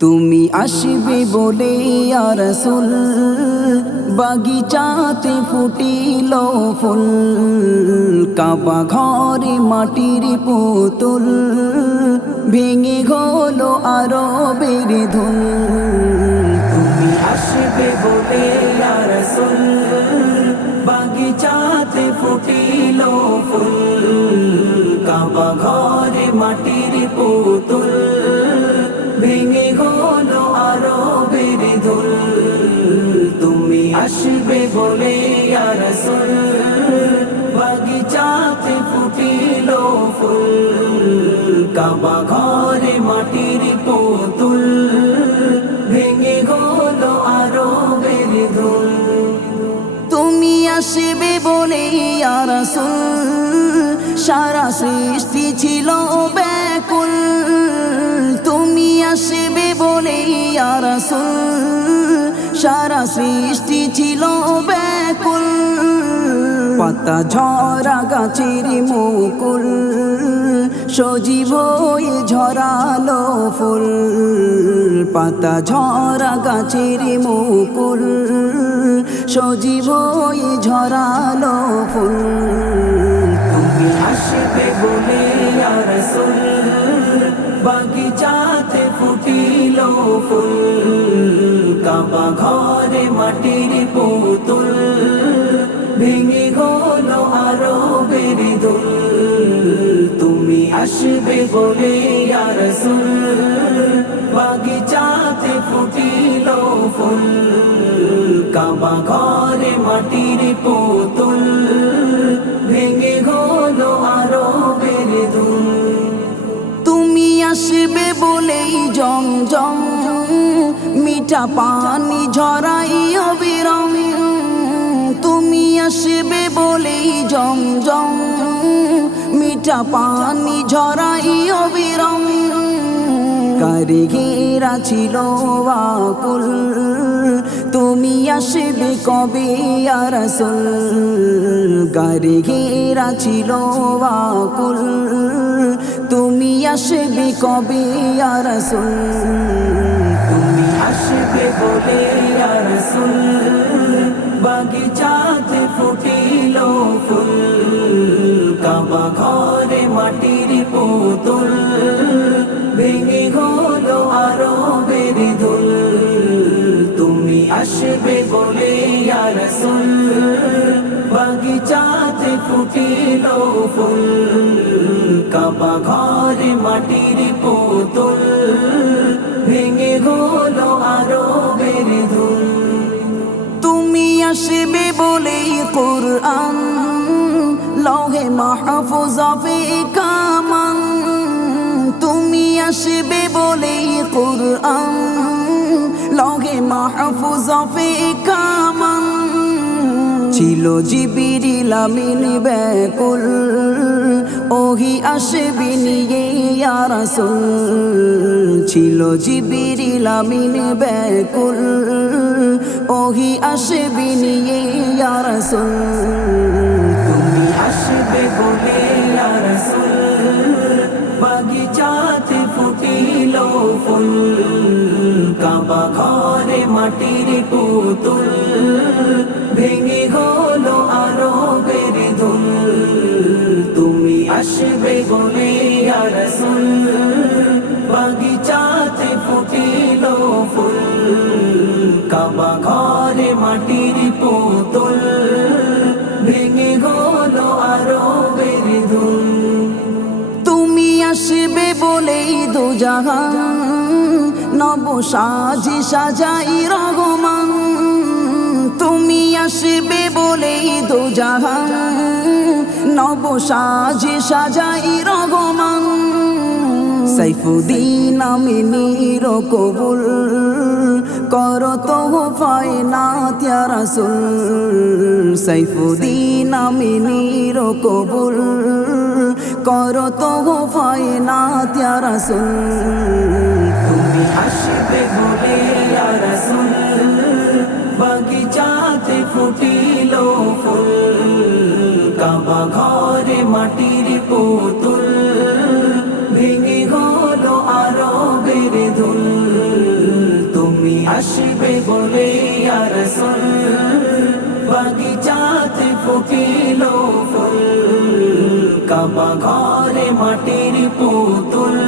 তুমি আসবে বলে রসুল। বাগিচাতে ফুটিল ফুল। কাবা ঘরে মাটির পুতুল। ভেঙে গলো আরও বেড়ে ধুল। তুমি আসবে বলে রসুল। বাগিচাতে ফুটিল ফুল। কাবা ঘরে মাটির পুতুল। ভেঙে হলো আরও বেড়ে ধুল তুমি আসবে বলে রসুল। বাগিচাতে ফুটিল ফুল। কাবা ঘরে মাটির পুতুল। ভেঙে হলো আরও বেড়ে ধুল তুমি আসবে বলে রসুল। সারা সৃষ্টি ছিল ব্যাকুল। আসবে বলে সারা সৃষ্টি ছিল ব্যাকুল। পাতা ঝরা গাছের মুকুল, সজীব ঝরালো ফুল। পাতা ঝরা গাছের মুকুল, সজীব ঝরালো ফুল। তুমি আসবে বলে রসুল, বাগিচাতে ফুল কাবা ঘরে মাটির পুতুল, ভেঙে গলো আরও দুল। তুমি আসবে বলে রসুল, বাগিচাতে ফুটিল ফুল কাবা ঘরে মাটির পুতুল। আসবে বলেই জম জম। মিঠা পানি ঝরাই অবিরম তুমি আসবে বলেই জম জম। মিঠা পানি ঝরাই অবিরম কারিগেরা ছিল আকুল। তুমি আসবে কবে আর রসুল কারিগেরা ছিল আকুল। আসবে কবে রসুল। তুমি আসবে বলে রসুল। বাগিচাতে ফুটিল ফুল। কাবা ঘরে মাটির পুতুল। ভেঙে হলো আরও বেড়ে ধুল তুমি আসবে বলে রসুল। বাগিচাতে ফুটিল ফুল। কাবা ঘরে, মাটির পুতুল, ভেঙে হলো আরও বেড়ে ধুল। তুমি আসবে বলেই কোরআন, লহে মাহফুজাফে কামান তুমি আসবে বলেই কোরআন, লহে মাহফুজাফে কামান ছিল জিবিরিল আমিন ব্যাকুল, ওহি আসবি নিয়ে রাসুল। ছিল জিবিরিল আমিন ব্যাকুল, ওহি আসবি নিয়ে রাসুল। তুমি আসবে বলে রাসুল, বাগিচাতে ফুটিল ফুল, কাবা ঘরে মাটির পুতুল। আসবে বলে রসুল, বাগিচাতে ফুটিল ফুল। কাবা ঘরে মাটির পুতুল, ভেঙে হলো আরও বেড়ে ধুল তুমি আসবে বলেই দু নব সাজি সাজাই রহমান। তুমি আসবে বলেই দু জাহান নব সাজি সাজাই রহমান সাইফুদ্দিন আমি নির কবুল। কর তো ফায়না তিয়া রাসুল। সাইফুদ্দিন আমি নির কবুল। কর তো ফায়না তিয়া রাসুল। তুমি আসবে বলে বাগিচাতে কাবা ঘরে মাটির পুতুল, ভেঙে গল আরও বেড়ে ধুল আসবে বলে আর সল বাগিচাতে ফুকিল ফুল। কাবা ঘরে মাটির পুতুল